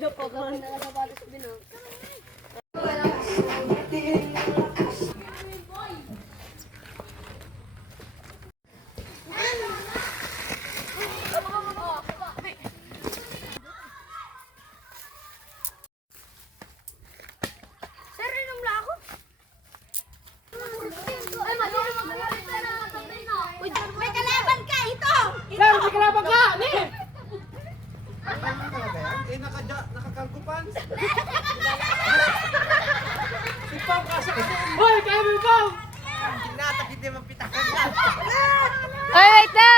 Napaka nakalabato sa binang. Sir, inom lang ako. Ay, matulog mo na rin na. May kalaban ka, ito! Sir, may kalaban ka! Ni! Eh, nakakalkupan. Ipang kasi. Hoy, kaya mo ikaw! Tinatakit din mapitakan ka. Ay, wait na!